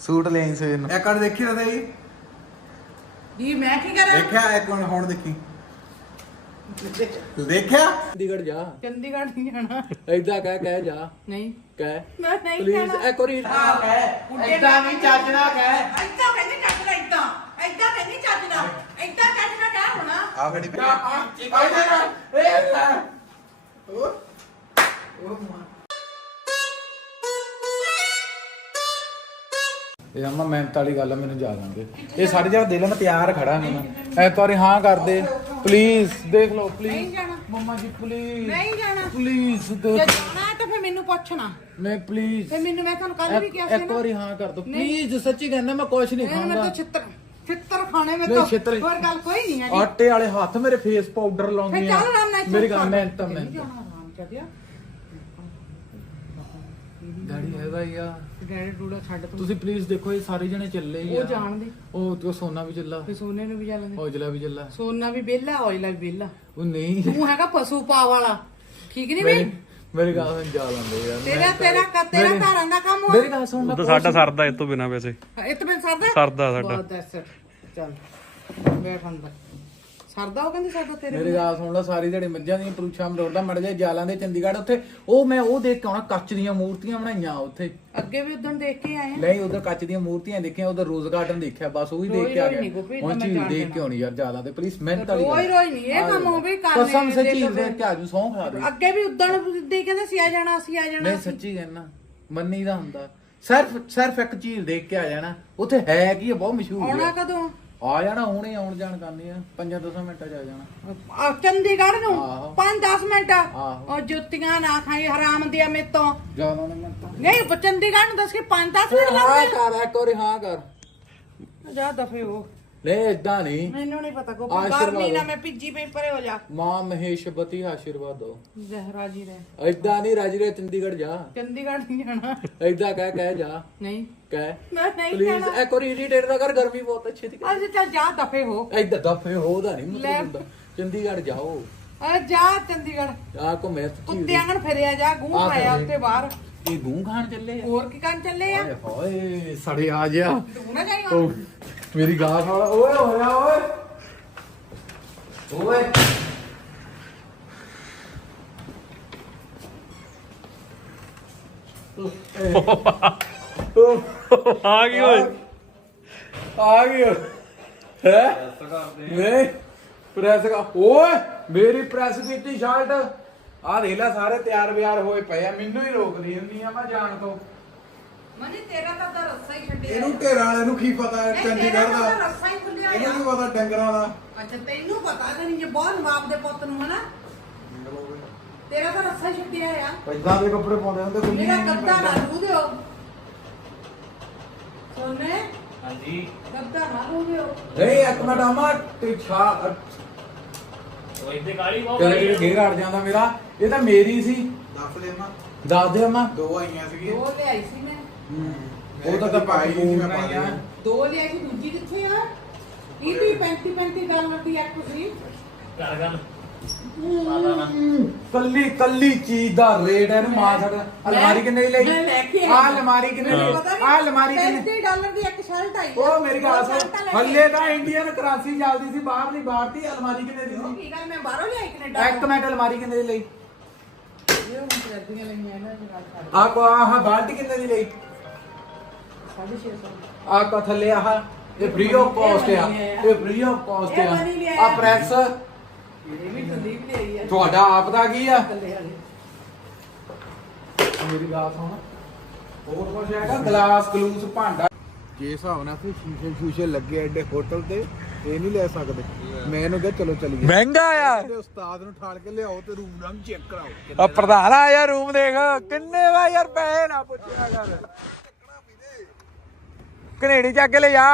Suit ਲੈਣ ਸਵੇਰ ਨੂੰ। ਇੱਕ ਵਾਰ ਦੇਖੀ ਤਾਂ ਸਹੀ। ਦੀ ਮੈਂ ਕੀ ਕਰਾਂ? ਦੇਖਿਆ ਇੱਕ ਵਾਰ ਹੁਣ ਦੇਖੀ। ਦੇਖਿਆ? ਚੰਡੀਗੜ੍ਹ ਜਾ। ਚੰਡੀਗੜ੍ਹ ਨਹੀਂ ਜਾਣਾ। ਏਦਾਂ ਕਹਿ ਕਹਿ ਜਾ। ਨਹੀਂ। ਕਹਿ। ਮੈਂ ਨਹੀਂ ਪਲੀਜ਼ ਜਾਣਾ। ਇੱਕ ਵਾਰੀ ਏਦਾਂ ਵੀ ਚੱਜ ਨਾਲ ਕਹਿ। ਏਦਾਂ ਕਹਿੰਦੀ ਚੱਜ ਨਾ ਏਦਾਂ। ਏਦਾਂ ਕਹਿੰਦੀ ਚੱਜ ਨਾ ਏਦਾਂ ਚੱਜ ਨਾ ਕਹਿ ਹੁਣ। ਆ ਫੜੀ ਇਹ ਅਮਾ ਮਿਹਨਤ ਵਾਲੀ ਗੱਲ ਆ ਮੈਨੂੰ ਜਾ ਲਾਂਗੇ ਇਹ ਸਾਡੇ ਜਿਹੜਾ ਦਿਲ ਮੈਂ ਤਿਆਰ ਖੜਾ ਹਾਂ ਮੈਂ ਇੱਕ ਵਾਰੀ ਹਾਂ ਕਰ ਦੇ ਪਲੀਜ਼ ਦੇਖ ਲਓ ਨਹੀਂ ਪਲੀਜ਼ ਜਾਣਾ। ਮੰਮਾ ਜੀ ਪਲੀਜ਼ ਨਹੀਂ ਜਾਣਾ। ਪਲੀਜ਼ ਜੇ ਜਾਣਾ ਹੈ ਤਾਂ ਫਿਰ ਮੈਨੂੰ ਪੁੱਛਣਾ। ਮੈਂ ਪਲੀਜ਼ ਫਿਰ ਮੈਨੂੰ ਮੈਂ ਤੁਹਾਨੂੰ ਕੱਲ ਵੀ ਕਿਹਾ ਸੀ ਇੱਕ ਨਾ। ਵਾਰੀ ਹਾਂ ਕਰ ਦੋ। ਨਹੀਂ। ਪਲੀਜ਼ ਸੱਚੀ ਕਹਿੰਦਾ ਮੈਂ ਕੁਝ ਨਹੀਂ ਮੈਂ ਮੈਂ ਖਾਂਦਾ। ਤਾਂ ਛਿੱਤਰ ਛਿੱਤਰ ਖਾਣੇ ਮੈਂ ਨਹੀਂ, ਤਾਂ। ਛਿੱਤਰ- ਹੋਰ ਗੱਲ ਕੋਈ ਨਹੀਂ ਹੈ ਆਟੇ ਵਾਲੇ ਹੱਥ ਮੇਰੇ ਫੇਸ ਪਾਊਡਰ ਫਿਰ ਲਾਉਂਦੀ ਆ। ਚੱਲ ਆਰਾਮ ਨਾਲ ਇੱਥੋਂ ਮੇਰੀ ਗੱਲ ਖਾ। ਮੈਂ ਤਾਂ ਮੈਂ ਨਹੀਂ ਜਾਣਾ ਆਰਾਮ ਚੱਲਿਆ ਡੈਡੀ ਹੈਗਾ ਹੀ ਆ। ਡੈਡੀ ਡੂੜਾ ਛੱਡ ਤੂੰ। ਤੁਸੀਂ ਪਲੀਜ਼ ਦੇਖੋ ਇਹ ਸਾਰੇ ਜਣੇ ਚੱਲੇ ਹੀ ਆ। ਉਹ ਜਾਣਦੇ ਉਹ ਤੇ ਉਹ ਸੋਨਾ ਵੀ ਚੱਲਾ। ਫਿਰ ਸੋਨੇ ਨੂੰ ਵੀ ਜਾ ਲੈਂਦੇ ਔਜਲਾ ਵੀ ਚੱਲਾ। ਸੋਨਾ ਵੀ ਵਿਹਲਾ ਔਜਲਾ ਵੀ ਵਿਹਲਾ। ਉਹ ਨਹੀਂ। ਤੂੰ ਹੈਗਾ ਪਸ਼ੂ ਪਾ ਵਾਲਾ। ਠੀਕ ਨਹੀਂ ਮੇਰੀ ਬਈ? ਮੇਰੀ ਗੱਲ ਸੁਣ ਜਾ ਲੰਦੇ ਯਾਰ। ਤੇਰਾ ਤੇਰਾ ਕ- ਤੇਰਾ ਧਾਰਾਂ ਦਾ ਕੰਮ ਹੋ ਮੇਰੀ ਗੱਲ ਸੁਣ ਲੈ ਉਹ ਤਾਂ ਸਾਡਾ ਸਰਦਾ ਇਹ ਤੋਂ ਬਿਨਾ ਵੈਸੇ। ਇਹ ਤਾਂ ਮੈਂ ਸਰਦਾ? ਸਰਦਾ ਸਾਡਾ। ਬਹੁਤ ਦੱਸ ਚੱਲ ਬੈਠ ਅੰਦਰ। ਸਰਦਾ ਉਹ ਕਹਿੰਦੀ ਸਾਡਾ ਤੇਰੇ ਮੇਰੀ ਗੱਲ ਸੁਣ ਲੈ ਸਾਰੀ ਜਿਹੜੇ ਮੱਝਾਂ ਦੀਆਂ ਪਰੂਛਾਂ ਮਰੋੜਦਾ ਮੜ ਜਾ ਜਾਲਾਂ ਦੇ ਚੰਡੀਗੜ੍ਹ ਉੱਥੇ। ਉਹ ਮੈਂ ਉਹ ਦੇਖ ਕੇ ਆਉਣਾ ਕੱਚ ਦੀਆਂ ਮੂਰਤੀਆਂ ਬਣਾਈਆਂ ਉੱਥੇ। ਅੱਗੇ ਵੀ ਉਦੋਂ ਦੇਖ ਕੇ ਆਏ ਆ। ਨਹੀਂ ਉਧਰ ਕੱਚ ਦੀਆਂ ਮੂਰਤੀਆਂ ਦੇਖੀਆਂ ਉਧਰ ਰੋਜ਼ ਗਾਰਡਨ ਦੇਖਿਆ ਬਸ ਉਹ ਹੀ ਦੇਖ ਕੇ ਆ ਗਿਆ। ਝੀਲ ਜਾਣ ਦੇਖ। ਕੇ ਆਉਣੀ ਯਾਰ ਜਾਲਾਂ ਤੇ ਪਲੀਜ਼ ਮਿਹਨਤ ਵਾਲੀ ਰੋਜ਼ ਰੋਜ਼ ਨਹੀਂ ਇਹ ਕੰਮ ਹੋਵੇ ਕਰਨੇ ਕਸਮ ਸੇ ਦੇ ਝੀਲ ਤਾਂ ਦੇਖ ਕੇ ਆਜੂ ਸੌਂ ਖਾ ਦੇ ਅੱਗੇ ਵੀ ਉਦੋਂ ਦੇ ਕਹਿੰਦੇ ਸੀ ਆ ਜਾਣਾ ਅਸੀਂ ਆ ਜਾਣਾ ਨਹੀਂ ਸੱਚੀ ਕਹਿਣਾ ਮੰਨੀ ਦਾ ਹੁੰਦਾ। ਸਿਰਫ ਸਿਰਫ ਇੱਕ ਝੀਲ ਦੇਖ ਕੇ ਆ ਜਾਣਾ ਉੱਥੇ ਹੈ ਕੀ ਬਹੁਤ ਮਸ਼ਹੂਰ ਆਉਣਾ ਹੈ ਕਦੋਂ? ਆ ਜਾਣਾ ਹੁਣੇ ਆਉਣ ਜਾਣ ਕਰਨੀ ਆ। 5-10 ਮਿੰਟਾਂ ਚ ਆ ਜਾਣਾ। ਆ, ਚੰਡੀਗੜ੍ਹ ਨੂੰ? ਆਹੋ। 5-10 ਮਿੰਟ? ਆਹੋ। ਉਹ ਜੁੱਤੀਆਂ ਨਾ ਖਾਈ ਹਰਾਮ ਦੇ ਮੇਰੇ ਤੋਂ ਜਾਣਾ ਨਾ ਮੈਂ ਤਾਂ ਨਹੀਂ ਪ- ਚੰਡੀਗੜ੍ਹ ਨੂੰ ਦੱਸ ਕੇ 5-10 ਮਿੰਟ ਹਾਂ ਲੱਗਦੇ ਕਰ ਇੱਕ ਵਾਰੀ ਹਾਂ ਕਰ। ਜਾ ਦਫੇ ਹੋ ਲੈ ਇਦਾਂ ਨਹੀਂ। ਮੈਨੂੰ ਨਹੀਂ ਪਤਾ ਕੋ ਆਸ਼ੀਰਵਾਦ। ਗਰਮੀ ਨਾ ਮੈਂ ਭਿੱਜੀ ਪਈ ਪਰੇ ਹੋ ਜਾ। ਮਾਂ ਮਹੇਸ਼ਵਤੀ ਆਸ਼ੀਰਵਾਦ ਦੋ ਜ਼ਹਰਾਜੀ ਰਹਿ। ਇਦਾਂ ਨਹੀਂ ਰਾਜਰੇ ਚੰਡੀਗੜ੍ਹ ਜਾ। ਚੰਡੀਗੜ੍ਹ ਨਹੀਂ ਜਾਣਾ। ਇਦਾਂ ਕਹਿ ਕਹਿ ਜਾ। ਨਹੀਂ। ਕਹਿ। ਮੈਂ ਨਹੀਂ ਪਲੀਜ਼ ਜਾਣਾ ਇੱਕ ਵਾਰੀ ਇਰੀਟੇਟ ਨਾ ਕਰ ਗਰਮੀ ਬਹੁਤ ਅੱਛੀ ਦੀ ਅੱਜ ਚੱਲ ਜਾ ਦਫੇ ਹੋ। ਇਦਾਂ ਦਫੇ ਹੋਦਾ ਨਹੀਂ ਲੈ। ਮਤਲਬ ਹੁੰਦਾ। ਚੰਡੀਗੜ੍ਹ ਜਾਓ। ਆ ਜਾ ਚੰਡੀਗੜ੍ਹ। ਆ ਘੁੰਮੇ ਝੀਲ ਕੁੱਤੇ ਆਂਗਣ ਫਿਰਿਆ ਜਾ ਗੂੰ ਆ। ਉੱਤੇ ਬਾਹਰ। ਇਹ ਗੂੰ ਖਾਣ ਚੱਲੇ ਆ? ਹੋਰ ਕੀ ਕਰਨ ਚੱਲੇ ਆ? ਹਾਏ ਹਾਏ ਸੜੇ ਆ ਗਿਆ ਤੂੰ ਨਾ ਜਾਈ ਉਹ ਮੇਰੀ ਗਾਲ ਖਾਲਾ ਓਏ ਹੋਇਆ ਓਏ। ਓਏ। ਆ ਗਈ ਓਏ। ਆ ਗਿਆ ਹੈ? ਨਹੀਂ ਪ੍ਰੈਸ ਕਰ। ਓਏ ਮੇਰੀ ਪ੍ਰੈਸ ਕੀਤੀ ਸ਼ਰਟ। ਆ ਦੇਖ ਲੈ ਸਾਰੇ ਤਿਆਰ ਬਿਆਰ ਹੋਏ ਪਏ ਆ ਮੈਨੂੰ ਹੀ ਰੋਕਦੀ ਹੁੰਦੀ ਆ ਮੈਂ ਜਾਣ ਤੋਂ। ਮਨੀ ਤੇਰਾ ਤਾਂ ਦਾ ਰੱਸਾ ਹੀ ਛੱਡਿਆ ਇਹਨੂੰ ਢੇਰਾਂ ਵਾਲੇ ਨੂੰ ਕੀ ਪਤਾ ਹੈ ਨਹੀਂ, ਚੰਡੀਗੜ੍ਹ ਤੇਰਾ ਤਾਂ ਦਾ? ਰੱਸਾ ਹੀ ਖੁੱਲਿਆ ਇਹਨੂੰ ਕੀ ਪਤਾ ਡੰਗਰਾਂ ਦਾ। ਅੱਛਾ ਤੈਨੂੰ ਪਤਾ ਕਿ ਨਹੀਂ ਜੇ ਬਹੁਤ ਬਾਪ ਦੇ ਪੁੱਤ ਨੂੰ ਹਨਾ? ਤੇਰਾ ਤਾਂ ਰੱਸਾ ਹੀ ਛੱਡਿਆ ਆ ਪੈਦਾਂ ਦੇ ਕੱਪੜੇ ਪਾਉਂਦੇ ਹੁੰਦੇ ਦੁਨੀਆ ਮੇਰਾ ਗੱਦਾ ਨਾ ਰੂ ਦਿਓ। ਸੋਨੇ ਹਾਂਜੀ। ਗੱਦਾ ਨਾ ਰੂ ਦਿਓ। ਨਹੀਂ ਇੱਕ ਮਿੰਟ ਆਮਾ ਤੇ ਛਾ ਉਹ ਇੱਥੇ ਕਾਲੀ ਤੇਰੇ ਘੇਰ ਅੜ ਜਾਂਦਾ ਮੇਰਾ। ਇਹ ਤਾਂ ਮੇਰੀ ਸੀ। ਦੱਸ ਦੇ ਮਾਂ। ਦੱਸ ਦੇ ਅਮਾ ਦੋ ਆਈਆਂ ਸੀਗੀਆਂ। ਦੋ ਲਿਆਈ ਸੀ ਮੈਂ। ਉਹ ਤਾਂ ਤਾਂ ਪਾਈ ਨਹੀਂ ਸੀ ਮੈਂ ਪਾ ਹੀ ਆ ਦੋ ਲਿਆਈ ਸੀ ਦੂਜੀ ਕਿੱਥੇ ਆ? ਇਹਦੀ 35 35 ਡਾਲਰ ਦੀ ਐਕ ਸੀ। ਕਰ ਗੱਲ। ਕੱਲੀ ਕੱਲੀ ਚੀਜ਼ ਦਾ ਰੇਟ ਹੈ ਇਹਨੂੰ ਮਾਰ ਸਕਦਾ ਅਲਮਾਰੀ ਕਿੰਨੇ ਦੀ ਮੈਂ ਲੈ ਲਈ। ਆ ਅਲਮਾਰੀ ਕਿੰਨੇ ਦੀ? ਪਤਾ ਆ ਅਲਮਾਰੀ ਕਿੰਨੇ? 35 ਡਾਲਰ ਦੀ ਇੱਕ ਸ਼ਰਟ ਆਈ। ਉਹ ਮੇਰੀ ਗੱਲ ਸੁਣ। ਲੈ ਹੱਲੇ ਤਾਂ ਇੰਡੀਅਨ ਕਰੰਸੀ ਚੱਲਦੀ ਸੀ ਬਾਹਰ ਦੀ ਬਾਹਰ ਦੀ ਅਲਮਾਰੀ ਕਿੰਨੇ ਦੀ? ਉਹ ਸੀ ਕੀ ਗੱਲ ਮੈਂ ਬਾਹਰੋਂ ਲਿਆਈ ਕੈਨੇਡਾ ਇੱਕ ਮਿੰਟ ਅਲਮਾਰੀ ਕਿੰਨੇ ਦੀ ਲਈ? ਲਈਆਂ ਇਹਨਾਂ ਦੀ ਆ ਕੋ ਆਹ ਬਾਲਟੀ ਕਿੰਨੇ ਦੀ ਲਈ? 650 ਆ ਕੋ ਥੱਲੇ ਆਹ ਇਹ ਫ੍ਰੀ ਆਫ ਕਾਸਟ ਆ। ਇਹ ਫ੍ਰੀ ਆਫ ਕਾਸਟ ਇਹ ਆ ਬਣੀ ਵੀ ਆ। ਆ ਪ੍ਰੈਸ। ਇਹ ਵੀ ਸੰਦੀਪ ਲਈ ਆ। ਤੁਹਾਡਾ ਆਪ ਦਾ ਕੀ ਆ? ਥੱਲੇ ਵਾਲੀ। ਮੇਰੀ ਗੱਲ ਸੁਣ। ਹੋਰ ਕੁਝ ਹੈਗਾ? ਗਲਾਸ ਗਲੂਸ ਭਾਂਡਾ। ਜੇ ਹਿਸਾਬ ਨਾਲ ਤੇ ਸ਼ੀਸ਼ੇ ਸ਼ੂਸ਼ੇ ਲੱਗੇ ਐਡੇ ਹੋਟਲ ਤੇ ਇਹ ਨਹੀਂ ਲੈ ਸਕਦੇ। ਮੈਂ ਇਹਨੂੰ ਕਿਹਾ ਚਲੋ ਚੱਲੀਏ। ਮਹਿੰਗਾ ਆ। ਤੇ ਉਸਤਾਦ ਨੂੰ ਠਾਲ ਕੇ ਲਿਆਓ ਤੇ ਰੂਮ ਰੰਗ ਚੈੱਕ ਕਰਾਓ। ਆ ਪ੍ਰਧਾਨ ਆ ਯਾਰ ਰੂਮ ਦੇਖ। ਕਿੰਨੇ ਵਾ ਯਾਰ ਪੈਸੇ ਨਾ ਪੁੱਛਿਆ ਕਰ। ਕਨੇਡੀ ਚੱਕ ਕੇ ਲੈ ਜਾ।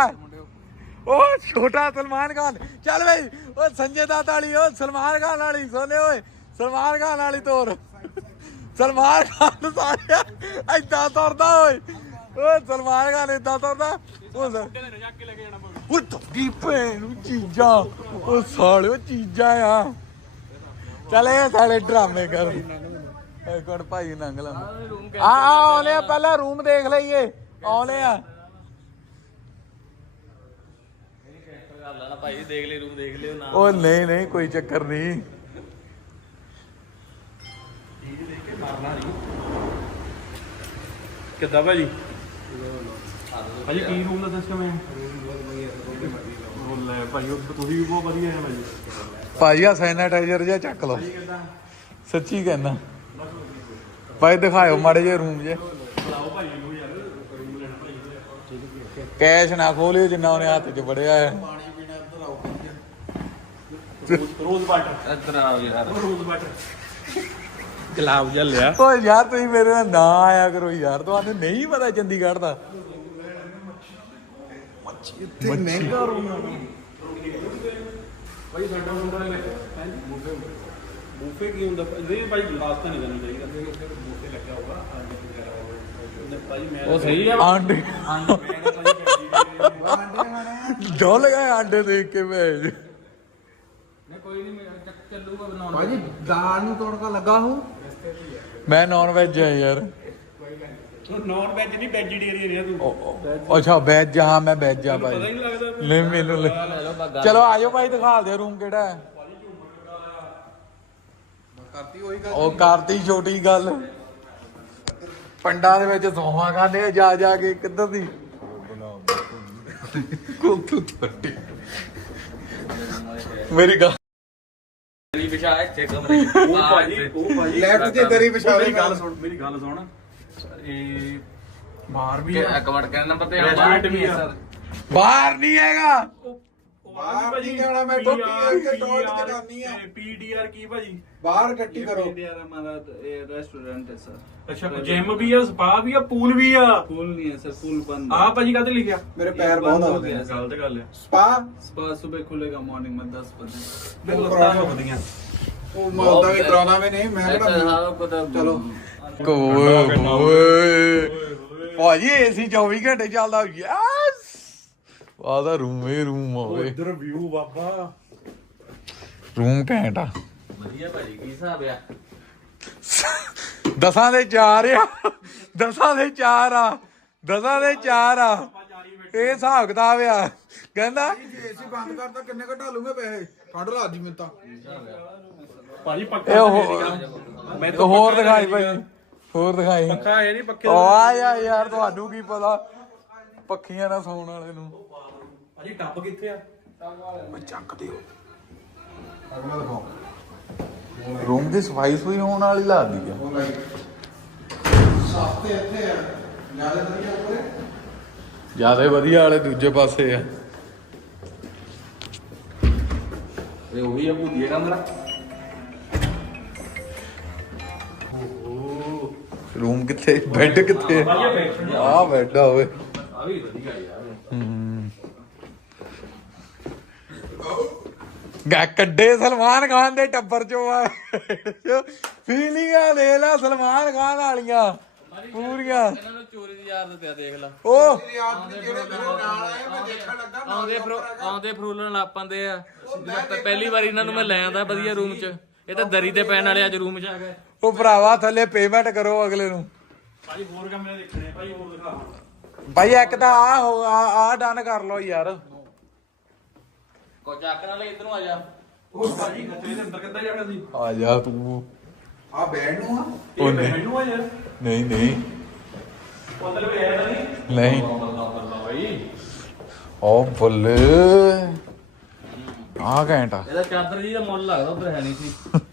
ਉਹ ਛੋਟਾ ਸਲਮਾਨ ਖਾਨ। ਚੱਲ ਬਈ ਉਹ ਸੰਜੇ ਦੱਤ ਵਾਲੀ ਉਹ ਸਲਮਾਨ ਖਾਨ ਵਾਲੀ ਸੋਨੇ ਓਏ। ਸਲਮਾਨ ਖਾਨ ਵਾਲੀ ਤੋਰ। ਸਲਮਾਨ ਖਾਨ ਸਾਰਿਆ ਐਦਾਂ ਤੁਰਦਾ ਓਏ। ਓਏ ਸਲਮਾਨ ਖਾਨ ਏਦਾਂ ਤੁਰਦਾ। ਉਹ ਸਰ ਉਹ ਤੁਹਾਡੀ ਭੈਣ ਨੂੰ ਚੀਜ਼ਾਂ, ਉਹ ਸਾਲਿਓ ਚੀਜ਼ਾਂ ਆ। ਚਲੇ ਸਾਲੇ ਡਰਾਮੇ ਕਰ ਕੋਣ ਭਾਈ ਨੰਗ ਲਾ। ਆ ਆ ਪਹਿਲਾਂ ਰੂਮ ਦੇਖ ਲਈਏ। ਆਉਨੇ ਆ। ਉਹ ਨਹੀਂ ਨਹੀਂ, ਕੋਈ ਚੱਕਰ ਨਹੀਂ। ਕਿਦਾਂ ਦੇਖ ਕੇ ਕੀ ਰੂਮ ਦਾ ਦੱਸਿਆ ਮੈਂ ਲੈ ਭਾਜੀ ਉਹ ਤੁਸੀਂ ਵੀ ਬਹੁਤ ਵਧੀਆ ਹੈ ਭਾਜੀ ਭਾਜੀ ਆ ਸੈਨੀਟਾਈਜ਼ਰ ਜਿਹਾ ਚੱਕ ਲਓ। ਸੱਚੀ ਕਹਿਣਾ ਭਾਈ ਦਿਖਾਓ ਮਾੜੇ ਜੇ ਰੂਮ ਜੇ। ਬੁਲਾਓ ਭਾਜੀ ਨੂੰ ਯਾਰ ਰੂਮ ਲੈਣਾ ਭਾਜੀ ਕੈਸ਼ ਨਾ ਖੋਲਿਓ ਜਿੰਨਾ ਉਹਨੇ ਹੱਥ 'ਚ ਫੜਿਆ ਹੈ ਰੋਜ਼ ਵਾਟਰ ਇੱਧਰ ਆ ਯਾਰ। ਰੋਜ਼ ਵਾਟਰ ਗੁਲਾਬ ਜਲ ਲਿਆ। ਓ ਯਾਰ ਤੁਸੀਂ ਮੇਰੇ ਨਾਲ ਨਾ ਆਇਆ ਕਰੋ ਯਾਰ। ਤੁਹਾਨੂੰ ਨਹੀਂ ਪਤਾ ਚੰਡੀਗੜ੍ਹ ਦਾ। ਤੇ ਮਹਿੰਗਾ ਰੂਮ ਭਾਈ ਸਾਡਾ ਮੁੰਡਾ ਲੈ ਬੂਫੇ ਬੂਫੇ ਕੀ ਹੁੰਦਾ? ਨਹੀਂ ਭਾਈ ਗਲਾਸ ਤਾਂ ਨਹੀਂ ਦੇਣਾ ਚਾਹੀਦਾ। ਬੂਫੇ ਲੱਗਿਆ ਹੋਗਾ ਆਂਡੇ ਵਗੈਰਾ ਹੋਵੇ ਭਾਜੀ ਮੈਂ ਉਹ ਸਹੀ ਆ। ਆਂਡੇ। ਜੋ ਲਗਾਏ ਆਂਡੇ ਦੇਖ ਕੇ ਭੇਜ ਕੋਈ ਨਹੀਂ ਚੱਲੂਗਾ ਬਣਾਉਣ ਭਾਜੀ ਦਾਲ ਨੂੰ ਤੜਕਾ ਲੱਗਾ ਹੂੰ ਮੈਂ ਨਾਨ ਵੈਜ ਆ ਯਾਰ। ਨਾਨ ਵੈਜ ਨਹੀਂ ਵੈਜੀਟੇਰੀਅਨ ਹੈ ਤੂੰ। ਓ- ਅੱਛਾ ਵੈਜ ਹਾਂ ਮੈਂ ਵੈਜ ਆ ਪਤਾ ਹੀ ਭਾਈ ਨਹੀਂ ਲੱਗਦਾ ਨਹੀਂ ਮੈਨੂੰ ਲੈ- ਚਲੋ ਆਜੋ ਭਾਈ ਦਿਖਾ ਦਿਓ ਰੂਮ ਕਿਹੜਾ ਹੈ। ਕਰਤੀ ਉਹੀ ਗੱਲ ਉਹ ਕਰਤੀ ਛੋਟੀ ਗੱਲ। ਪੰਡਾਂ ਦੇ ਵਿੱਚ ਸੌਹਾਂ ਖਾਂਦੇ ਆ ਜਾ ਜਾ ਕੇ ਕਿੱਧਰ ਦੀ? ਕੋਤੂ ਤੁਹਾਡੀ ਮੇਰੀ ਗੱਲ ਤੇਰੀ ਵਿਚਾ ਇੱਥੇ ਕਮਰੇ ਉਹ ਭਾਜੀ ਉਹ ਭਾਜੀ ਲੈਫਟ ਤੇ ਦਰੀ ਵਿਛਾ ਮੇਰੀ ਗੱਲ ਸੁਣ ਮੇਰੀ ਗੱਲ ਸੁਣ। ਇਹ ਬਾਹਰ ਵੀ ਹੈ ਇੱਕ ਮਿੰਟ ਕਹਿੰਦਾ ਨੰਬਰ ਤੇ ਆ ਰੈਸਟੋਰੈਂਟ ਵੀ ਹੈ ਸਰ। ਬਾਹਰ ਨਹੀਂ ਹੈਗਾ। ਬਾਹਰ ਭਾਜੀ ਕਹਿਣਾ ਮੈਂ ਟੋਟੀ ਕੇ ਟੋਟ ਤੇ ਕਰਨੀ ਆ। ਪੀਡੀਆਰ ਕੀ ਭਾਜੀ? ਬਾਹਰ ਇਕੱਠੀ ਕਰੋ। ਪੀਡੀਆਰ ਹਮਾਰਾ ਇਹ ਰੈਸਟੋਰੈਂਟ ਹੈ ਸਰ। ਅੱਛਾ ਜਿਮ ਵੀ ਆ ਸਪਾ ਵੀ ਆ ਪੂਲ ਵੀ ਆ? ਪੂਲ ਨਹੀਂ ਹੈ ਸਰ ਪੂਲ ਬੰਦ ਆ। ਭਾਜੀ ਕਾਹਦੇ ਲਿਖਿਆ? ਮੇਰੇ ਪੈਰ ਬਹੁਤ ਆਉਂਦੇ ਆ। ਗੱਲ ਤੇ ਗੱਲ ਹੈ ਸਪਾ ਸਪਾ ਸਵੇਰ ਖੁੱਲੇਗਾ ਮਾਰਨਿੰਗ ਮੈਂ 10 ਵਜੇ ਮੈਂ ਲੱਤਾਂ ਦੁਖਦੀਆਂ ਉਹ ਮਾਰਦਾ ਵੀ ਕਰਾਉਣਾ ਵੀ ਨਹੀਂ ਮੈਂ ਕਿਹੜਾ ਚਲੋ। ਓਏ ਓਏ ਭਾਜੀ ਏਸੀ 24 ਘੰਟੇ ਚੱਲਦਾ ਯੈਸ ਆਦਾ ਰੂਮ ਏ ਰੂਮ ਓਏ। ਇਧਰ ਵਿਊ ਬਾਬਾ। ਰੂਮ ਘੈਂਟ ਆ। ਵਧੀਆ ਭਾਜੀ ਕੀ ਹਿਸਾਬ ਆ? ਦਸਾਂ ਦੇ ਚਾਰ ਆ। ਦਸਾਂ ਦੇ ਚਾਰ ਆ। ਦਸਾਂ ਦੇ ਚਾਰ ਆ। ਇਹ ਹਿਸਾਬ ਕਿਤਾਬ ਆ। ਕਹਿੰਦਾ ਏਸੀ ਬੰਦ ਕਰਤਾ ਕਿੰਨੇ ਘਟਾ ਲੂਗੇ ਪੈਸੇ? ਕੱਢ ਲਾ ਦੀ ਮੈਨੂੰ ਤਾਂ। ਭਾਜੀ ਪੱਕਾ ਹੋਰ ਦਿਖਾਈ ਭਾਈ। ਹੋਰ ਦਿਖਾਈ। ਪੱਕਾ ਇਹ ਨਹੀਂ ਪੱਕੇ ਓ ਆ ਯਾ ਯਾਰ ਤੁਹਾਨੂੰ ਕੀ ਪਤਾ? ਪੱਖੀਆਂ ਨਾਲ ਸੌਣ ਵਾਲੇ ਨੂੰ। ਭਾਜੀ ਟੱਬ ਕਿੱਥੇ ਆ? ਓਏ ਚੱਕ ਦਿਓ। ਅਗਲਾ ਦਿਖਾਓ। ਰੂਮ ਦੀ ਸਫ਼ਾਈ ਸੁਈ ਹੋਣ ਵਾਲੀ ਲੱਗਦੀ ਆ। ਸਸਤੇ ਇੱਥੇ ਆ। ਜ਼ਿਆਦਾ ਵਧੀਆ ਉਪਰੇ? ਜ਼ਿਆਦਾ ਵਧੀਆ ਵਾਲੇ ਦੂਜੇ ਪਾਸੇ ਆ। ਇਹ ਉਹੀ ਆ ਭੁੱਲੀਏ ਕਮਰਾ ਰੂਮ ਕਿੱਥੇ? ਬੈੱਡ ਕਿੱਥੇ? ਆ ਬੈੱਡ ਆ ਓਏ। ਆ ਵੀ ਵਧੀਆ ਯਾਰ ਹਮ। ਗਾ ਕੱਡੇ ਸਲਮਾਨ ਖਾਨ ਦੇ ਟੱਬਰ ਚੋਂ ਆ। ਫੀਲਿੰਗਾਂ ਦੇ ਲੈ ਸਲਮਾਨ ਖਾਨ ਵਾਲੀਆਂ। ਪੂਰੀਆਂ। ਇਹਨਾਂ ਨੂੰ ਚੋਰੀ ਦੀ ਯਾਦ ਤੇ ਦੇਖ ਲੈ ਉਹ ਆਉਂਦੇ ਫਰੋ ਆਉਂਦੇ ਫਰੂਲਣ ਲੱਪਾਂਦੇ ਆ। ਪਹਿਲੀ ਵਾਰੀ ਇਹਨਾਂ ਨੂੰ ਮੈਂ ਲੈ ਆਂਦਾ ਵਧੀਆ ਰੂਮ 'ਚ। ਇਹ ਤਾਂ ਦਰੀ ਤੇ ਪੈਣ ਵਾਲੇ ਅੱਜ ਰੂਮ 'ਚ ਆ ਗਏ। ਉਹ ਭਰਾਵਾ ਥੱਲੇ ਪੇਮੈਂਟ ਕਰੋ ਅਗਲੇ ਨੂੰ। ਭਾਜੀ ਹੋਰ ਕਮਰੇ ਦੇਖਣੇ ਭਾਜੀ ਹੋਰ ਦਿਖਾ। ਭਾਈ ਇੱਕ ਤਾਂ ਆ ਹੋ ਆ ਆ ਡਨ ਕਰ ਲਓ ਯਾਰ। ਕੋ ਚੱਕ ਨਾਲ ਇਧਰ ਨੂੰ ਆ ਜਾ। ਉਹ ਭਾਜੀ ਗੱਤੇ ਦੇ ਅੰਦਰ ਕਿੱਦਾਂ ਜਾਣਾ ਸੀ? ਆ ਜਾ ਤੂੰ। ਆ ਬੈਠ ਨੂੰ ਆ? ਉਹ ਇਹ ਨਹੀਂ। ਮੈਨੂੰ ਆ ਯਾਰ। ਨਹੀਂ ਨਹੀਂ। ਮਤਲਬ ਇਹ ਨਹੀਂ? ਨਹੀਂ। ਭਾਈ ਉਹ ਬੱਲੇ ਆ। ਘੰਟਾ ਇਹਦਾ ਚਾਦਰ ਜੀ ਦਾ ਮੁੱਲ ਲੱਗਦਾ ਉਧਰ ਹੈ ਨਹੀਂ ਸੀ।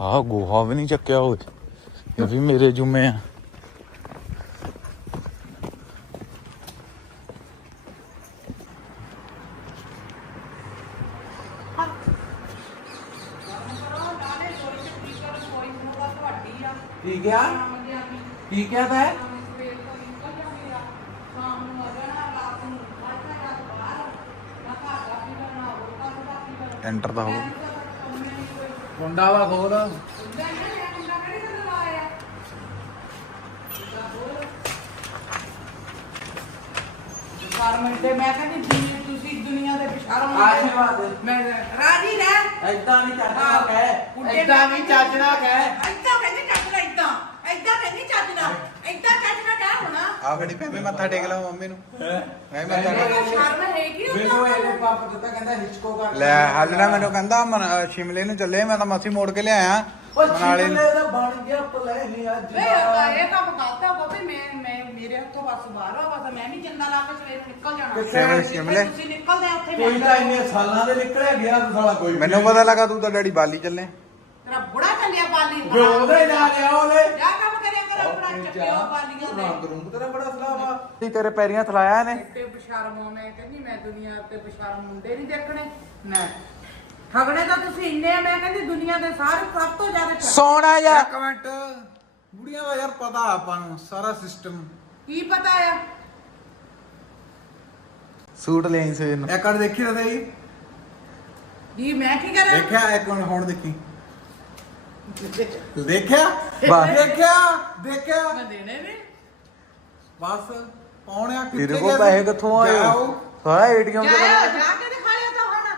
ਆ ਗੋਹਾ ਵੀ ਨਹੀਂ ਚੱਕਿਆ ਹੋਏ ਇਹ ਵੀ ਮੇਰੇ ਜੁਮੇ ਆ। ਠੀਕ ਆ? ਠੀਕ ਆ ਤਾਂ? ਐਂਟਰ ਦਾ ਹੋਊ ਕੁੰਡਾ ਵਾ ਖੋਲ ਮੈਂ ਕਹਿੰਦੀ ਦੁਨੀਆ ਤੁਸੀਂ ਦੁਨੀਆ ਦੇ ਬਿਸ਼ਰਮ ਆਸ਼ੀਰਵਾਦ। ਮੈਂ ਰਾਜੀ ਰਹਿ ਐਦਾਂ ਨਹੀਂ ਚੱਜਣਾ ਕਹਿ। ਐਦਾਂ ਨਹੀਂ ਚੱਜਣਾ ਕਹਿ ਏਦਾਂ ਕਹਿੰਦੀ ਏਦਾਂ ਕਹਿੰਦੀ ਕਹਿ ਹੋਣਾ? ਆ ਮੱਥਾ ਟੇਕ ਲਾ ਮੰਮੀ ਨੂੰ? ਮੈਂ ਮੱਥਾ ਟੇਕ ਤਾਂ ਸ਼ਰਮ ਹੈਗੀ ਉਹ ਮੈਨੂੰ ਇਹਨੇ ਪਾਪ ਦਿੱਤਾ ਕਹਿੰਦਾ ਹਿਚਕੋ ਕਰ। ਲੈ ਹਾਲੇ ਨਾ ਮੈਨੂੰ ਕਹਿੰਦਾ ਮਨ- ਸ਼ਿਮਲੇ ਨੂੰ ਚੱਲੇ ਮੈਂ ਤਾਂ ਮਸੀ ਮੋੜ ਕੇ ਲਿਆਇਆ। ਉਹ ਮਨਾਲੀ ਨੂੰ। ਚੀਲੇ ਦਾ ਬਣ ਗਿਆ ਪਲੈਨ ਅੱਜ ਵੇ ਇਹ ਕੰਮ ਕਰਤਾ ਬਾਬੇ ਮੈਂ ਮੈਂ ਮੇਰੇ ਹੱਥੋਂ ਬਸ ਬਾਹਰ ਆ ਬਸ ਮੈਂ ਵੀ ਚੰਦਾ ਲਾ ਕੇ ਸਵੇਰੇ ਨੂੰ ਨਿਕਲ ਜਾਣਾ। ਕਿੱਥੇ ਜਿੱਥੇ ਸ਼ਿਮਲੇ? ਤੁਸੀਂ ਨਿਕਲਦੇ ਆ ਉੱਥੇ ਕੋਈ ਤਾਂ ਇੰਨੇ ਸਾਲਾਂ ਦੇ ਨਿਕਲਿਆ ਗਿਆ ਤੂੰ ਸਾਲਾ ਕੋਈ ਮੈਨੂੰ ਪਤਾ ਲੱਗਾ ਤੂੰ ਤਾਂ ਡੈਡੀ ਬਾਲੀ ਚੱਲੇ। ਤੇਰਾ ਬੁੜਾ ਚੱਲਿਆ ਬਾਲੀ ਵੇ ਉਹਦੇ ਨਾਲ ਲਿਆ ਜਾ ਕੰਮ ਕਰਿਆ ਕਰ ਆਪਣਾ ਚੱਕਿਓ ਬਾਲੀਆਂ ਦੇ ਰੰਗ ਰੂਪ ਤੇਰਾ ਬੜਾ ਸਲਾਵਾ ਤੀ ਤੇਰੇ ਪੈਰੀਆਂ ਥਲਾਇਆ ਨੇ? ਤੇ ਬਸ਼ਰਮ ਮੈਂ ਕਹਿੰਦੀ ਮੈਂ ਦੁਨੀਆ ਤੇ ਬਸ਼ਰਮ ਮੁੰਡੇ ਨਹੀਂ ਦੇਖਣੇ। ਮੈਂ ਠਗਣੇ ਤਾਂ ਤੁਸੀਂ ਇੰਨੇ ਆ ਮੈਂ ਕਹਿੰਦੀ ਦੁਨੀਆ ਦੇ ਸਾਰੇ ਸਭ ਤੋਂ ਜ਼ਿਆਦਾ ਠੱਗ। ਸੋਨਾ ਜਾ ਇੱਕ ਮਿੰਟ ਬੁੜੀਆਂ ਦਾ ਯਾਰ ਪਤਾ ਆਪਾਂ ਨੂੰ ਸਾਰਾ ਸਿਸਟਮ ਕੀ ਪਤਾ ਆ? ਸੂਟ ਲੈਣ ਸੇ ਨੂੰ ਇੱਕ ਵਾਰ ਦੇਖੀ ਤਾਂ ਸਹੀ। ਜੀ ਮੈਂ ਕੀ ਕਰਾਂ? ਦੇਖਿਆ ਇੱਕ ਮਿੰਟ ਹੁਣ ਦੇਖੀ। ਦੇਖਿਆ? ਬਸ। ਦੇਖਿਆ? ਦੇਖਿਆ? ਮੈਂ ਦੇਣੇ ਨੇ। ਬਸ ਕੌਣ ਆ? ਕਿੱਥੇ ਤੇਰੇ ਕੋਲ ਪੈਸੇ ਕਿੱਥੋਂ ਆਏ? ਸਾਰਾ ਏਟੀਐਮ ਤੇ ਜਾ ਜਾ ਕੇ ਦਿਖਾ ਲਿਆ ਤਾਂ ਹੁਣ।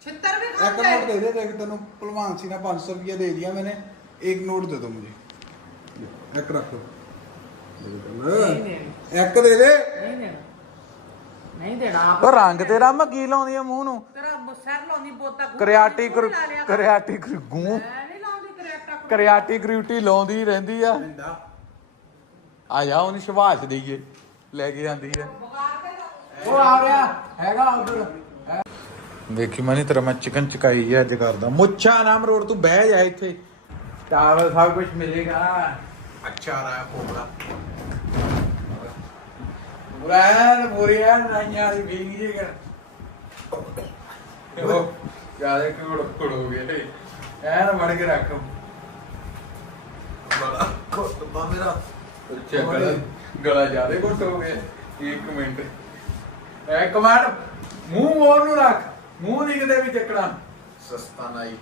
ਛਿੱਤਰ ਵੀ ਖਾ ਇੱਕ ਨੋਟ ਦੇ ਦੇ ਦੇਖ ਤੈਨੂੰ। ਭਲਵਾਨ ਸੀ ਨਾ 500 ਰੁਪਏ ਦੇ ਦਿਆ ਮੈਨੇ। ਇੱਕ ਨੋਟ ਦੇ ਦੋ ਮੈਨੂੰ। ਇੱਕ ਰੱਖ ਲਓ। ਇੱਕ ਦੇ ਦੇ। ਨਹੀਂ ਦੇਣਾ। ਰੰਗ ਤੇਰਾ ਮੱਗੀ ਲਾਉਂਦੀ ਆ ਮੂੰਹ ਨੂੰ? ਤੇਰਾ ਬ- ਲਾਉਂਦੀ ਬੋਤਾ ਕਰਿਆਟੀ ਕਰ- ਗੂੰ। ਕਰਿਆਟੀ ਗ੍ਰਿਊਟੀ ਲਾਉਂਦੀ ਰਹਿੰਦੀ ਆ। ਆ ਜਾ ਉਹਨੂੰ ਸ਼ਵਾਸ਼ ਦਈਏ। ਲੈ ਕੇ ਜਾਂਦੀ ਆ। ਉਹ ਆ ਰਿਹਾ ਹੈਗਾ ਉਧਰ। ਵੇਖੀ ਮਨੀ ਤੇਰਾ ਮੈਂ ਚਿਕਨ ਚਕਾਈ ਹੈ ਅੱਜ ਕਰਦਾ। ਮੁੱਛਾ ਨਾਮ ਰੋਡ ਤੂੰ ਬਹਿ ਜਾ ਇੱਥੇ। ਚਾਵਲ ਸਭ ਕੁਝ ਮਿਲੇਗਾ। ਅੱਛਾ ਰਹਾ ਕੋਬਲਾ ਬੁਰਾਨ ਬੁਰੀਆਂ ਨਾਈਆਂ ਦੀ ਬੀਗੀ ਜੇ ਕਰ। ਉਹ ਯਾਰ ਇੱਕ ਕੋੜ ਹੋ ਗਿਆ ਐਨ ਵੜ ਕੇ ਰੱਖ। ਬੜਾ ਖੁੱਟਬਾ ਮੇਰਾ। ਅੱਛਾ ਗਲਾ ਗਲਾ ਜਾਦੇ ਘੁੱਟ ਹੋ ਗਿਆ। ਇੱਕ ਮਿੰਟ। ਐ ਕਮਾਂਡ ਮੂੰਹ ਮੋਰ ਨੂੰ ਰੱਖ। ਮੂੰਹ ਨਹੀਂ ਕਿਤੇ ਵੀ ਚੱਕਣਾ। ਸਸਤਾ ਨਾਈ।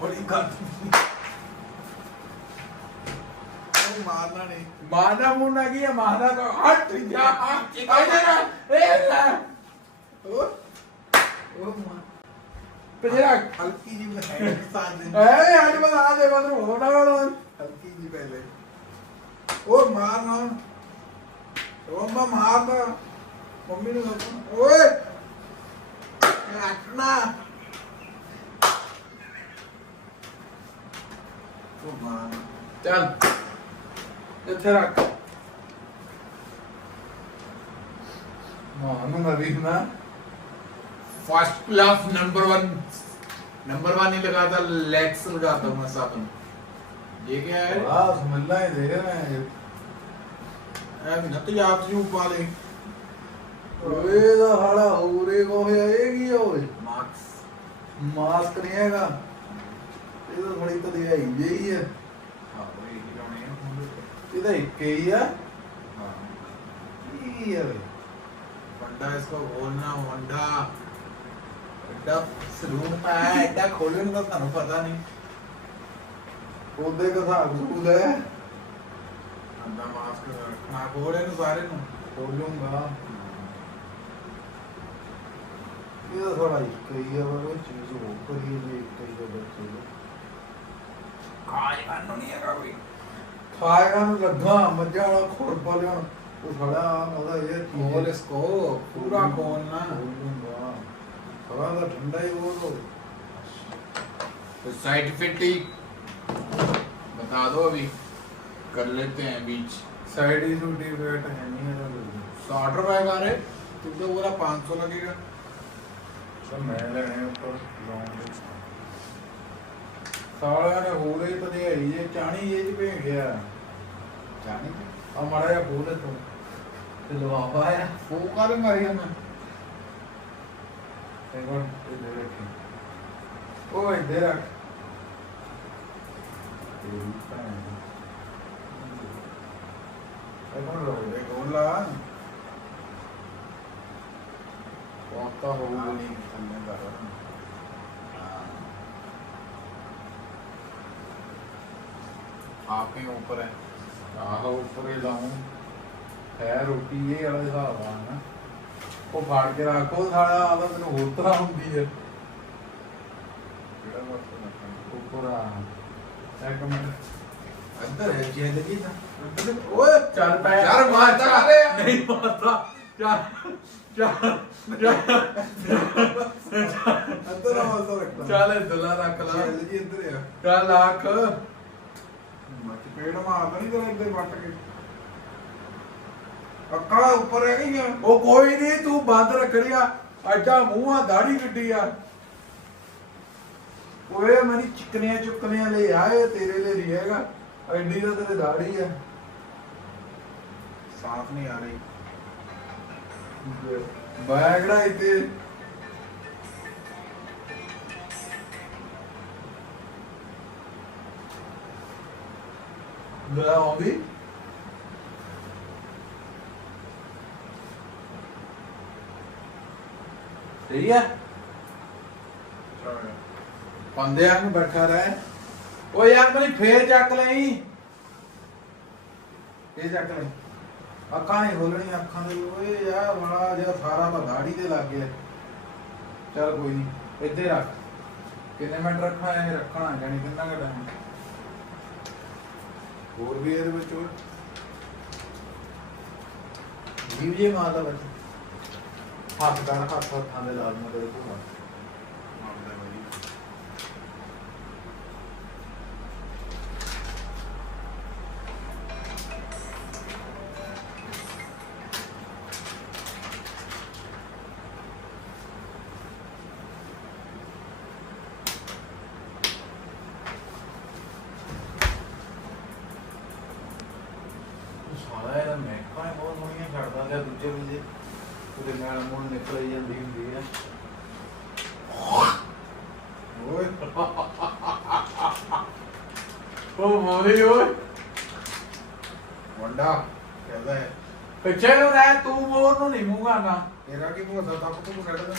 ਹੋਲੀ ਗੱਲ ਮਾਰਨਾ ਨਹੀਂ। ਮਾਰਨਾ ਮੁੰਨਾ ਕੀ ਹੈ ਮਾਰਨਾ ਤਾਂ ਹਟ ਜਾ। ਆ ਜਾ। ਇਹ ਲੈ। ਉਹ ਉਹ मार ਪਿਛੇ ਰੱਖ हल्की जी है साथ में ਐ ਅੱਜ ਬਣਾ ਦੇ ਬੰਦ ਹੋਣਾ ਹੋਣਾ हल्की जी पहले ओ मारना ओ मैं मारना मम्मी ने कहा ओए हटना ओ मारना ਚੱਲ ਇੱਥੇ ਰੱਖ ਮਾਂ ਨੂੰ ਮਰੀ ਨਾ first class number one number one नहीं लगाता लेग्स लगाता हूँ मैं साथ में ये क्या है ਵਾਹ ਸਮਝਲਾ ਹੀ ਦੇ ਰਿਹਾ ਮੈਂ ऐ भी ना तो याद नहीं पा ले ਓਏ ਦਾ ਹਾਲਾ ਹੋਰੇ ਕੋ ਹੋਇਆ ਇਹ ਕੀ ਆ ਓਏ मार्क्स ਮਾਸਕ ਨਹੀਂ ਹੈਗਾ ਇਹ ਤਾਂ ਥੋੜੀ ਤਾਂ ਦਿਹਾਈ ਜਿਹੀ ਹੈ हाँ वही खिलौने हैं ਇਹ ਤਾਂ ਇੱਕ ਹੀ ਆ हाँ ਕੀ ਆ ਵੇ वंडा इसको खोलना वंडा ਐਡਾ ਸਲੂਨ ਪਾਇਆ ਐਡਾ ਖੋਲਣ ਦਾ ਤੁਹਾਨੂੰ ਪਤਾ ਨਹੀਂ। ਉਹਦੇ ਕਥਾ ਸਕੂਲ ਹੈ। ਅੰਦਾ ਮਾਸਕ ਰੱਖਣਾ ਕੋਲੇ ਨੂੰ ਸਾਰੇ ਨੂੰ ਖੋਲੂੰਗਾ। ਇਹ ਥੋੜਾ ਹੀ ਕਈ ਵਾਰ ਉਹ ਚੀਜ਼ ਹੋ ਕਰੀ ਜੇ ਕਈ ਵਾਰ ਬੱਚੇ ਨੂੰ ਖਾਏਗਾ ਨਹੀਂ ਹੈਗਾ ਕੋਈ। ਖਾਏਗਾ ਲੱਗਾ ਮੱਝਾਂ ਵਾਲਾ ਖੁਰਪਾ ਲਿਆਉਣ ਉਹ ਫੜਾ ਉਹਦਾ ਇਹ ਖੋਲ ਇਸ ਕੋ ਪੂਰਾ ਖੋਲਣਾ। ਖੋਲੂੰਗਾ। ਸਾਰਾ ਦਾ ਠੰਡਾ ਹੀ ਉਹ ਤੋਂ तो साइड इफेक्ट ही बता दो अभी कर लेते हैं बीच ਸਾਈਡ ਹੀ ਛੋਟੀ ਵੇਟ ਹੈ ਨਹੀਂ ਇਹਦਾ साठ रुपए का रे तुम तो बोला पाँच सौ लगेगा ਸਭ ਮੈਂ ਲੈਣੇ ਉੱਪਰ ਲਾਉਂਗੇ ਸਾਲਿਆਂ ਨੇ ਹੋਰ ਹੀ ਤਦਿਆਈ ਜੇ ਚਾਣੀ ਇਹ ਚ ਭੇਂ ਗਿਆ जाने ਆ ਮਾੜਾ ਜਿਹਾ ਬੋਲੇ ਤੂੰ ਤੇ ਲਵਾਵਾ ਆ वो काले मारी हमें ਆਪੇ ਉੱਪਰ ਹੈ ਆਹ ਉੱਪਰ ਹੀ ਲਾਉਂ ਹੈ ਰੋਟੀ ਉਹ ਫਾੜ ਕੇ ਰੱਖੋ ਸਾਲਾ ਆਦਾ ਮੈਨੂੰ ਹੋਰ ਤਰ੍ਹਾਂ ਹੁੰਦੀ ਹੈ ਕਿਹੜਾ ਮਸਲਾ ਉੱਪਰ ਆ। ਇੱਕ ਮਿੰਟ। ਅੰਦਰ ਹੈ ਜੇ ਲੱਗੀ ਨਾ ਓਏ ਚੱਲ ਪੈ। ਯਾਰ ਮਾਰਦਾ ਕਰ ਰਿਹਾ। ਨਹੀਂ ਮਾਰਦਾ ਚੱਲ ਚੱਲ ਅੰਦਰ ਆ ਮਸਲਾ ਰੱਖਦਾ ਚੱਲ ਦੁੱਲਾ ਰੱਖ ਲਾ। ਚੱਲ ਜੀ ਅੰਦਰ ਆ। ਚੱਲ ਆਖ ਮੱਚ ਪੇੜ ਮਾਰਦਾ ਨਹੀਂ ਤੇਰਾ ਇੱਧਰ ਵੱਟ ਕੇ। ਅੱਖਾਂ ਉੱਪਰ ਰਹਿ ਗਈਆਂ ਉਹ ਕੋਈ ਨਹੀਂ ਤੂੰ ਬੰਦ ਰੱਖੜੀਆ ਅੱਡਾ ਮੂੰਹ ਆ ਦਾੜੀ ਕਿੱਡੀ ਆ। ਓਏ, ਮਨੀ ਚਿਕਨੀਆਂ ਚੁੱਕਨੀਆਂ ਲੈ ਆਏ ਤੇਰੇ ਲਈ ਨਹੀਂ ਹੈਗਾ। ਐਡੀ ਤਾਂ ਤੇਰੇ ਦਾੜੀ ਆ। ਸਾਫ਼ ਨਹੀਂ ਆ ਰਹੀ। ਬੈਗੜਾ ਇੱਥੇ। ਲੈ ਆਉਂਦੀ। ਸਹੀ ਆ? ਪੰਦਿਆਂ ਨੂੰ ਬੈਠਾ ਰਹਿ। ਓ ਯਾਰ ਮੇਰੀ ਫੇਰ ਚੱਕ ਲਈ। ਇਹ ਚੱਕ ਲੈ ਅੱਖਾਂ ਨਹੀਂ ਖੋਲਣੀਆਂ, ਅੱਖਾਂ ਦੇ ਓਏ ਯਾਰ ਬੜਾ ਜਿਹਾ ਸਾਰਾ ਤਾਂ ਦਾੜੀ ਤੇ ਲੱਗ ਗਿਆ। ਚੱਲ ਕੋਈ ਨਹੀਂ ਇੱਥੇ ਰੱਖ। ਕਿੰਨੇ ਮਿੰਟ ਰੱਖਣਾ ਇਹ? ਰੱਖਣਾ ਜਾਨੀ ਕਿੰਨਾ ਕੁ ਹੋਰ ਵੀ ਇਹਦੇ ਵਿੱਚ ਹੋਰ ਜੀਵ ਜੇ ਮਾਤਾ ਬੱਚ। ਹੱਥ ਕਰ ਹੱਥ ਹੱਥਾਂ ਦੇ ਲਾਜ਼ਮ ਤੇਰੇ ਕੋਲ ਹੀ ਜਾਂਦੀ ਹੁੰਦੀ ਹੈ ਓਏ। ਉਹ ਮੋਰੀ ਓਏ। ਮੁੰਡਾ ਕਹਿੰਦਾ ਹੈ। ਪਿੱਛੇ ਨੂੰ ਰਹਿ ਤੂੰ ਮੋਰ ਨੂੰ ਨਹੀਂ ਮੂੰਹ ਕਰਨਾ ਤੇਰਾ ਕੀ ਭੋਸਾ ਤੱਕ ਤੂੰ ਕੱਢ ਦੇ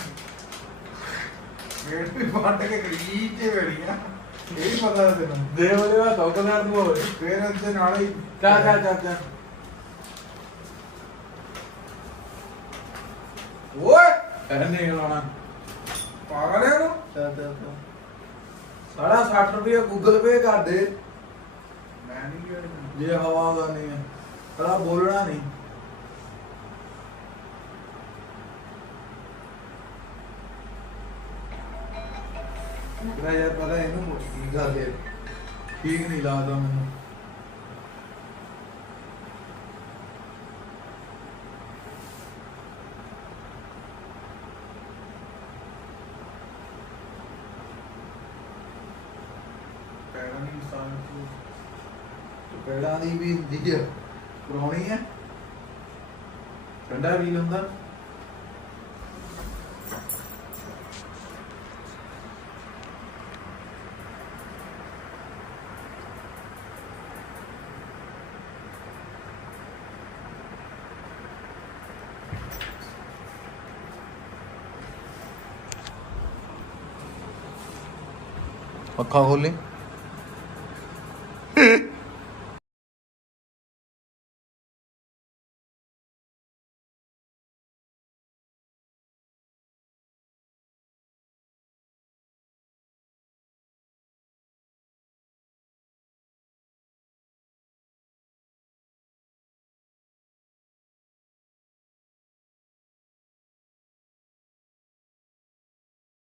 ਗੇਟ ਵੀ ਫੱਟ ਕੇ ਗਈ ਤੇ ਵੇੜੀਆਂ ਇਹ ਪਤਾ ਤੈਨੂੰ। ਦੇ ਉਹਦੇ ਵਾ ਤੌਕਦਾਰ ਤੂੰ ਹੋਵੇ ਫੇਰ ਇਹਦੇ ਨਾਲ ਹੀ ਚੱਲ ਚੱਲ ਚੱਲ ਚੱਲ। ਓਏ! ਐਨੇ ਲਾਉਣਾ। ਪਾਗਲ ਹੈ ਨੂੰ ਚੱਲ ਚੱਲ ਚੱਲ। ਸਾਡਾ 60 ਰੁਪਏ ਗੂਗਲ ਪੇ ਕਰ ਦੇ। ਮੈਂ ਨਹੀਂ ਗਿਆ ਜੇ ਹਵਾ ਦਾ ਨਹੀਂ ਹੈ ਸਾਡਾ ਬੋਲਣਾ ਨਹੀਂ। ਕਿਹੜਾ ਯਾਰ ਪਤਾ ਇਹਨੂੰ ਪੁੱਛ ਕੀ ਗੱਲ ਹੈ? ਠੀਕ ਨਹੀਂ ਲੱਗਦਾ ਮੈਨੂੰ ਪੈਰਾਂ ਦੀ ਇਨਸਾਨ ਨੂੰ ਚਪੇੜਾਂ ਦੀ ਵੀ ਹੁੰਦੀ ਹੈ ਪੁਰਾਣੀ ਹੈ ਠੰਡਾ ਵੀ ਹੁੰਦਾ ਅੱਖਾਂ ਖੋਲੇ